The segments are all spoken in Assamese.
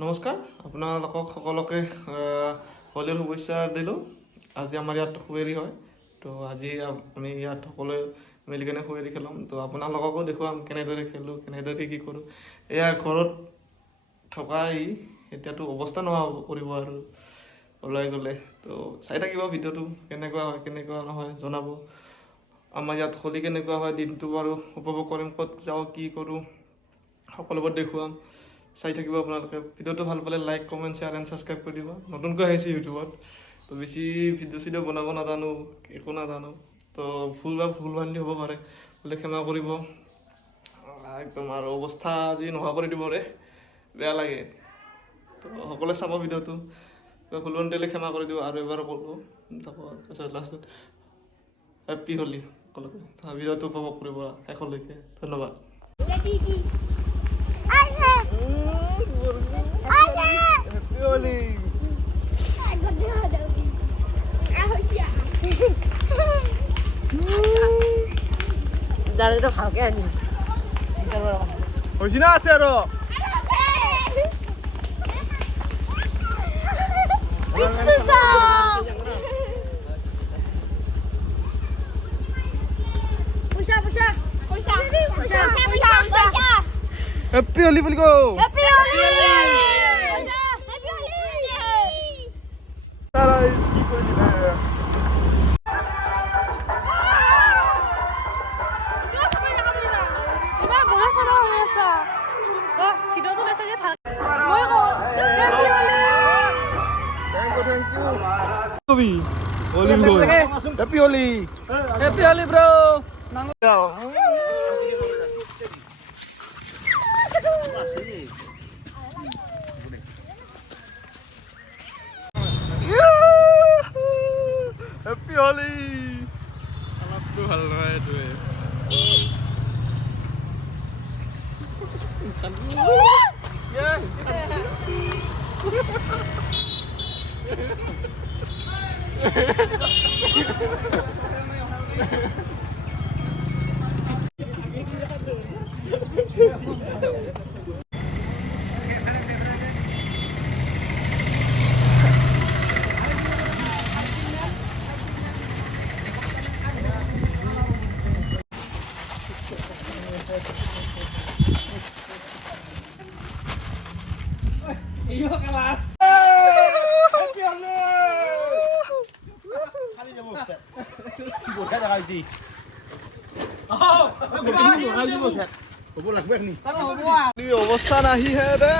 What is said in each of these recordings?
নমস্কাৰ আপোনালোকক সকলোকে হোলীৰ শুভেচ্ছা দিলোঁ। আজি আমাৰ ইয়াত খুৱেৰি হয়, তো আজি আমি ইয়াত সকলোৱে মিলি কেনে খুৱেৰি খেলাম। তো আপোনালোককো দেখুৱাম কেনেদৰে খেলোঁ, কেনেদৰে কি কৰোঁ। এয়া ঘৰত থকাই এতিয়াতো অৱস্থা নোহোৱা কৰিব আৰু ওলাই গ'লে। তো চাই থাকিব ভিডিঅ'টো, কেনেকুৱা হয় কেনেকুৱা নহয় জনাব। আমাৰ ইয়াত হোলী কেনেকুৱা হয় দিনটো বাৰু উপভোগ কৰিম, ক'ত যাওঁ কি কৰোঁ সকলোবোৰ দেখুৱাম। চাই থাকিব আপোনালোকে। ভিডিঅ'টো ভাল পালে like comment share and subscribe কৰি দিব। নতুনকৈ আহিছোঁ ইউটিউবত, তো বেছি ভিডিঅ' চিডিঅ' বনাব নাজানো, একো নাজানো। তো ভুল ভ্ৰান্তি হ'ব পাৰে, বোলে ক্ষমা কৰিব। একদম আৰু অৱস্থা আজি নোহোৱা কৰি দিব ৰে, বেয়া লাগে। তো সকলোৱে চাব ভিডিঅ'টো, ভুল ভ্ৰান্তিলে ক্ষমা কৰি দিব। আৰু এবাৰ ক'লোঁ তাৰপিছত লাষ্টত হেপ্পী হোলী সকলোকে। ভিডিঅ'টো উপভোগ কৰিব শেষলৈকে। ধন্যবাদ। জানিতো ভালকে আনিম হৈছে না আছে আৰু হেপ্পী হোলী বুলি কওঁ। কি কৰি দিলে Happy Holi. Happy Holi bro. Happy Holi. Alaptu hal noy itu. Iyo kalah. অৱস্থা নাহি হে ৰে।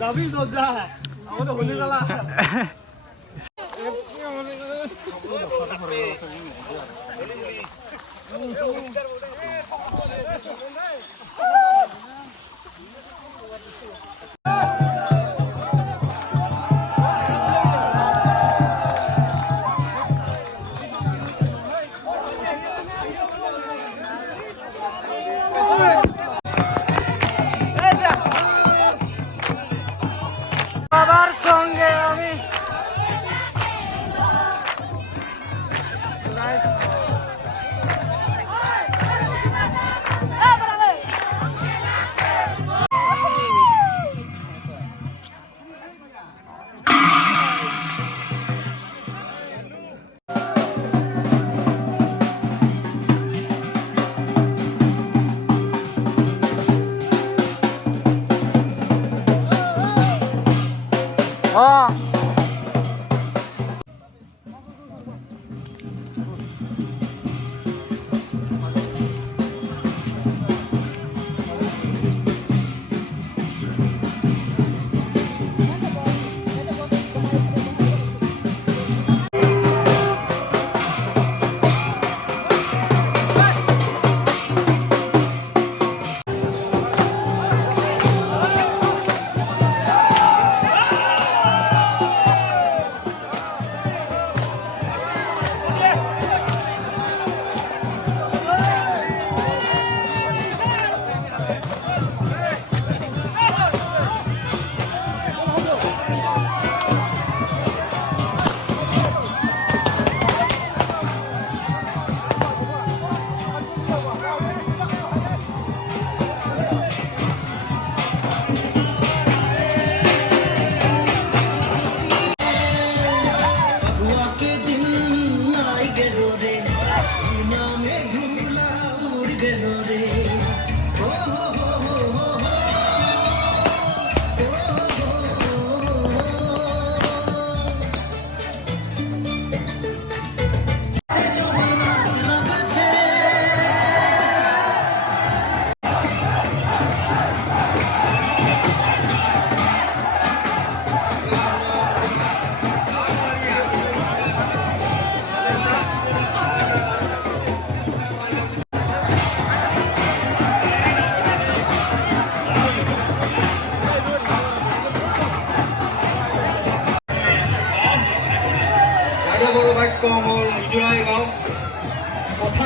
যাবি য'ত যা আগতে হোলী কালা বাবাৰ সঙ্গে আমি বড় বাক্য মোৰ নিজৰাই গাঁও কথা